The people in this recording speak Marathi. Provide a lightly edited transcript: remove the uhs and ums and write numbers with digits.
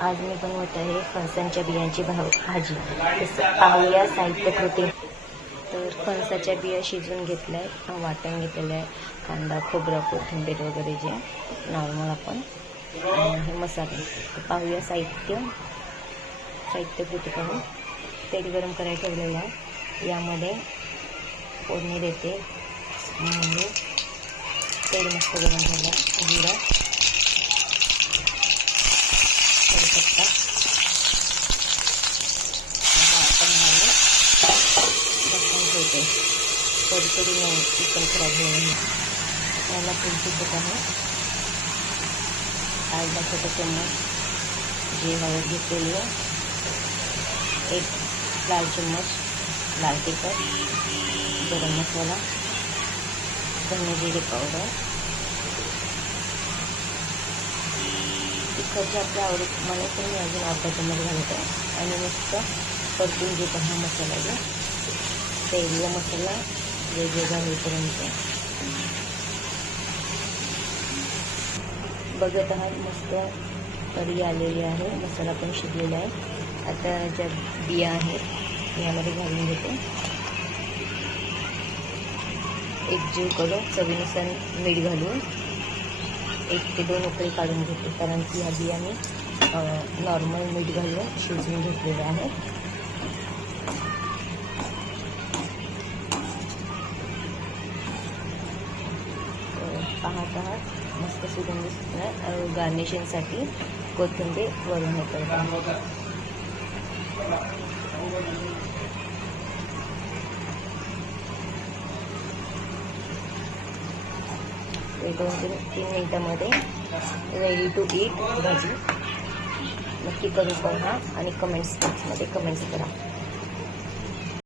आज मी बनवत आहे फणसांच्या बियांची भाजी। पाहूया साहित्य कृती। तर फणसाच्या बिया शिजवून घेतल्या आहेत, वाटण घेतलेलं आहे, कांदा खोबरं कोथिंबीर वगैरे जे नॉर्मल आपण, आणि हे मसाले। पाहूया साहित्य कृती पाहू। तेल गरम करायला ठेवलेलं आहे, यामध्ये फोडणी देते। तेल मस्त गरम झालं, जिरा कढीपत्ता आपण घालून झाकण ठेवते, कधी चिकन खराब होऊ नये। याला तुळशी पीठ आहे, अर्धा छोटा चम्मच जी हळद घेतलेली आहे, 1 लाल चम्मच लाल तिखट, गरम मसाला, धने जिरे पावडर, तिखटच्या आपल्या आवडीप्रमाणे पण मी अजून अर्धा चम्मच घालत आहे। आणि मस्त परतून घेत हा मसाला जो तेल व मसाला वेगवेगळा होईपर्यंत बघत आहात। मस्त तरी आलेली आहे, मसाला पण शिजलेला आहे। आता ज्या बिया आहेत यामध्ये घालून घेते, एकजीव करून चवीनुसार मीठ घालून 1 ते 2 उकळी काढून घेते, कारण की ह्या बिया मी नॉर्मल मीठ घालून शिजवून घेतलेले आहे। पाहत मस्त सुगंध सुटणार। गार्निशिंगसाठी कोथिंबीर वरून हे करते। 2 ते 3 मिनिटांमध्ये रेडी टू ईट भाजी। नक्की करून पहा आणि कमेंट्स बॉक्समध्ये कमेंट्स करा।